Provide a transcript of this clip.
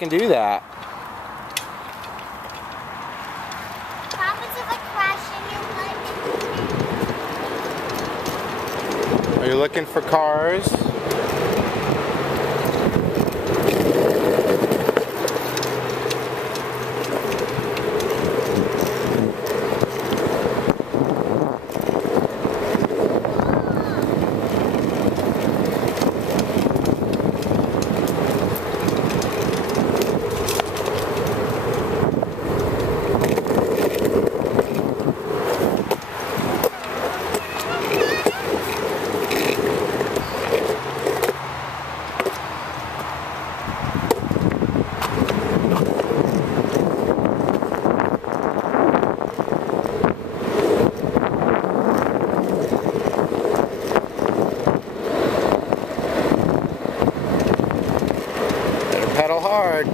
can do that. Happens if I crash in your life? Are you looking for cars? Pedal hard.